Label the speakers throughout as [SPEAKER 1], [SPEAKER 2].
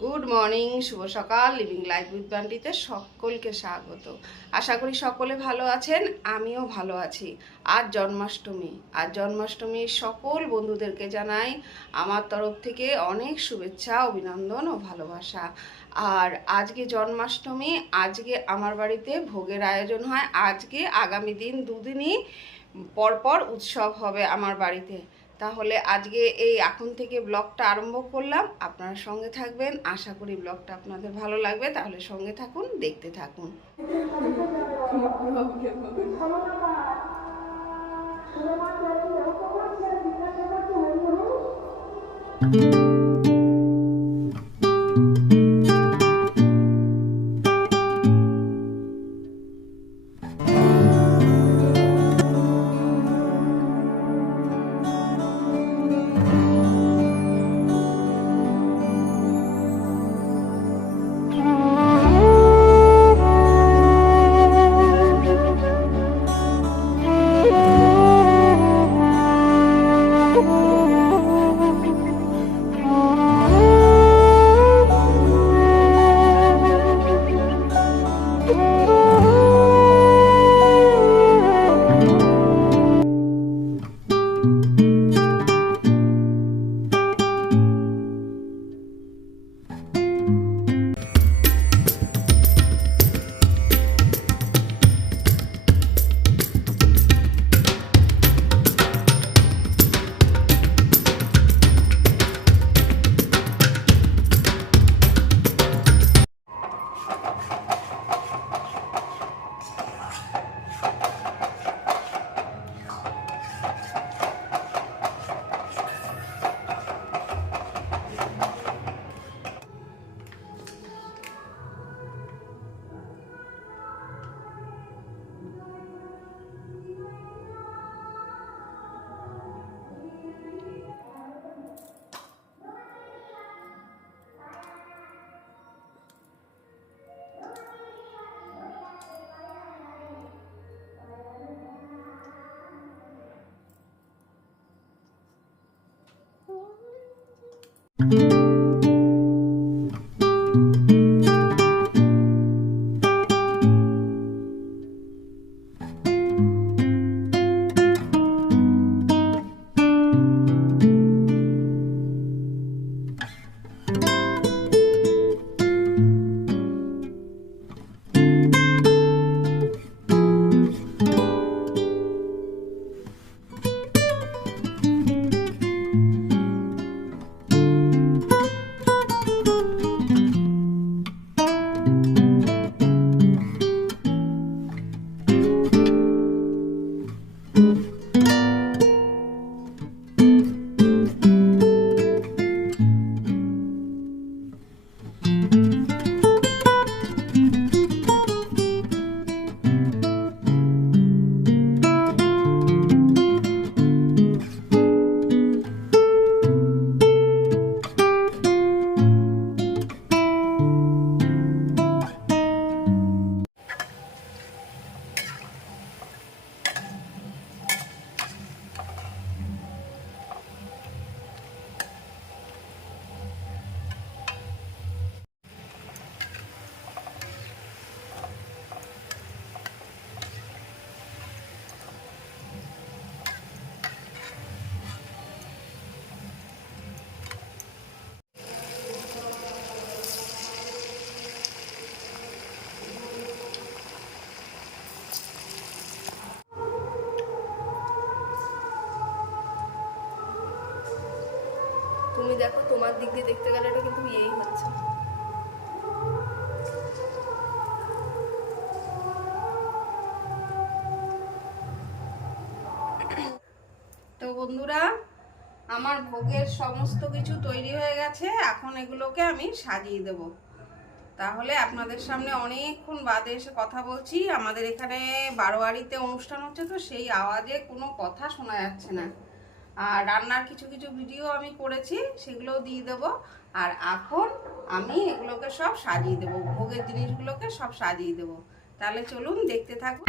[SPEAKER 1] Good morning শুভ সকাল living life with সকলকে স্বাগত। আশা করি সকলে ভালো আছেন, আমিও ভালো আছি। আজ জন্মাষ্টমী, আজ জন্মাষ্টমীর সকল বন্ধুদেরকে জানাই আমার তরফ থেকে অনেক শুভেচ্ছা, অভিনন্দন ও ভালোবাসা। আর আজকে জন্মাষ্টমী, আজকে আমার বাড়িতে ভোগের আয়োজন হয়। আজকে আগামী দিন দুদিনই পরপর উৎসব হবে আমার বাড়িতে। তাহলে আজকে এই এখন থেকে ব্লগটা আরম্ভ করলাম। আপনারা সঙ্গে থাকবেন। আশা করি ব্লগটা আপনাদের ভালো লাগবে। তাহলে সঙ্গে থাকুন, দেখতে থাকুন। thank you দেখো, তোমার দিক দিয়ে দেখতে গেলে এটা কিন্তু এই হচ্ছে। তো বন্ধুরা, আমার ভোগের সমস্ত কিছু তৈরি হয়ে গেছে। এখন এগুলোকে আমি সাজিয়ে দেব। তাহলে আপনাদের সামনে অনেকক্ষণ বাদে এসে কথা বলছি। আমাদের এখানে বারোয়ারিতে অনুষ্ঠান হচ্ছে, তো সেই আওয়াজে কোনো কথা শোনা যাচ্ছে না। আর রান্নার কিছু কিছু ভিডিও আমি করেছি, সেগুলোও দিয়ে দেবো। আর এখন আমি এগুলোকে সব সাজিয়ে দেবো, ভোগের জিনিসগুলোকে সব সাজিয়ে দেবো। তাহলে চলুন দেখতে থাকুন।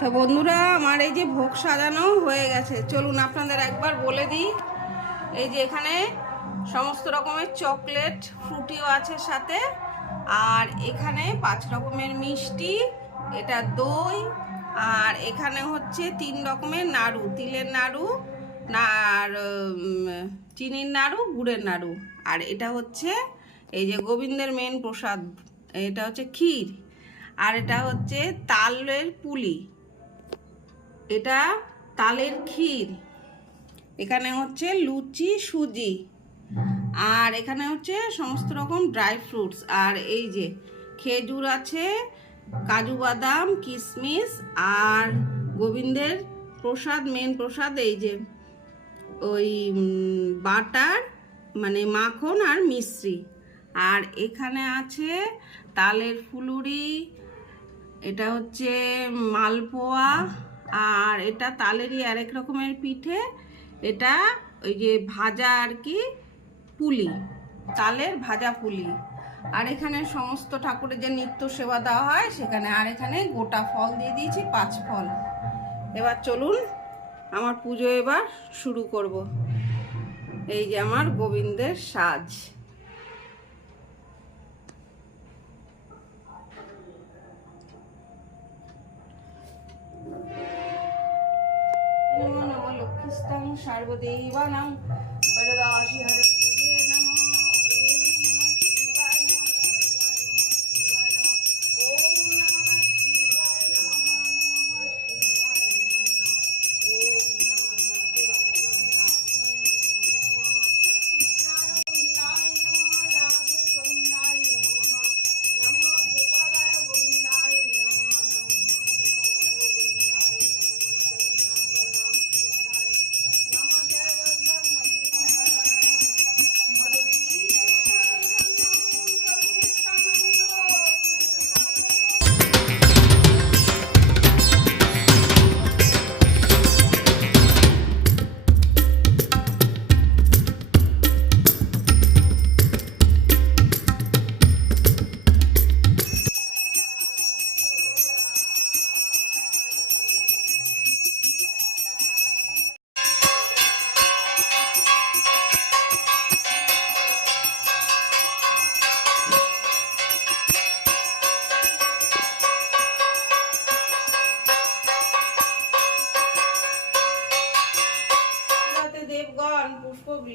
[SPEAKER 1] তো বন্ধুরা, আমার এই যে ভোগ সাজানো হয়ে গেছে। চলুন আপনাদের একবার বলে দিই। এই যে এখানে সমস্ত রকমের চকলেট ফ্রুটিও আছে সাথে। আর এখানে পাঁচ রকমের মিষ্টি, এটা দই, আর এখানে হচ্ছে তিন রকমের নাড়ু, তিলের নাড়ু আর চিনির নাড়ু, গুড়ের নাড়ু। আর এটা হচ্ছে এই যে গোবিন্দের মেন প্রসাদ। এটা হচ্ছে ক্ষীর আর এটা হচ্ছে তালের পুলি। এটা তালের ক্ষীর। এখানে হচ্ছে লুচি, সুজি আর এখানে হচ্ছে সমস্ত রকম ড্রাই ফ্রুটস আর এই যে খেজুর আছে, কাজু বাদাম কিশমিশ আর গোবিন্দের প্রসাদ মেন প্রসাদ এই যে ওই বাটার মানে মাখন আর মিশ্রি। আর এখানে আছে তালের ফুলুরি, এটা হচ্ছে মালপোয়া, আর এটা তালেরই আরেক রকমের পিঠে, এটা ওই যে ভাজা আর কি পুলি, তালের ভাজা পুলি। আর এখানে সমস্ত ঠাকুরের যে নিত্য সেবা দেওয়া হয়, সেখানে আর এখানে গোটা ফল দিয়ে দিয়েছি, পাঁচ ফল। এবার চলুন, আমার পুজো এবার শুরু করব। এই যে আমার গোবিন্দের সাজ। লক্ষ্মীস্তং সর্বদেবানাং বরদাশি হরপ্রিয়ে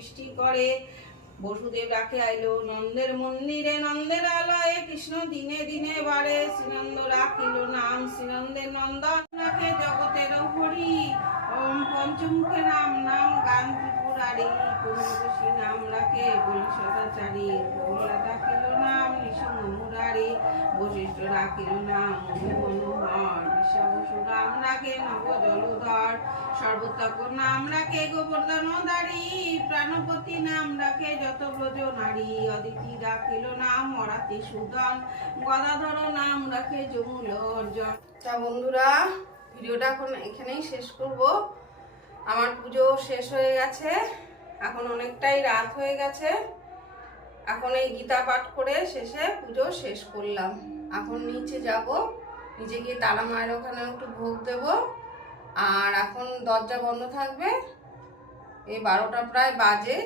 [SPEAKER 1] বৃষ্টি করে। বসুদেব ডাকে আইলো, নন্দের মন্দিরে, নন্দের আলয়ে কৃষ্ণ দিনে দিনে বাড়ে। শ্রীনন্দ রাখিল নাম শ্রীনন্দের নন্দন রাখে জগতের হরি। ওম পঞ্চমুখে রাম নাম গান ত্রিপুরারি পূর্ণদোষী নাম রাখে বলি সদাচারী প্রহ্লাদ রাখিল নাম নিসঙ্গ মুরারি বশিষ্ঠ রাখিল নাম মনোহর। বিশ্বাবসু নাম রাখে নব জলধর সর্বত্যাগ নাম রাখে গোবর্ধনদারি প্রাণপতি নাম রাখে যত ব্রজ নারী। অদিতি রাখিল নাম মরাতি সুদন। গদাধর নাম রাখে যমুল অর্জন তা বন্ধুরা, ভিডিওটা এখন এখানেই শেষ করব। আমার পুজো শেষ হয়ে গেছে। এখন অনেকটাই রাত হয়ে গেছে। এখন এই গীতা পাঠ করে শেষে পুজো শেষ করলাম। এখন নিচে যাব। নিচে গিয়ে তারা মায়ের ওখানে একটু ভোগ দেব। আর এখন দরজা বন্ধ থাকবে। এই বারোটা প্রায় বাজে।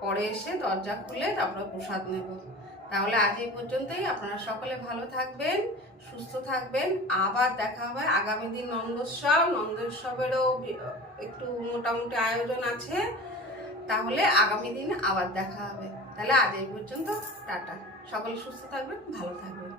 [SPEAKER 1] পরে এসে দরজা খুলে তারপরে প্রসাদ নেব। তাহলে আজ এই পর্যন্তই। আপনারা সকলে ভালো থাকবেন, সুস্থ থাকবেন। আবার দেখা হবে আগামী দিন নন্দোৎসব। নন্দোৎসবেরও একটু মোটামুটি আয়োজন আছে। তাহলে আগামী দিন আবার দেখা হবে। তাহলে আজ এই পর্যন্ত। টাটা। সকলে সুস্থ থাকবেন, ভালো থাকবেন।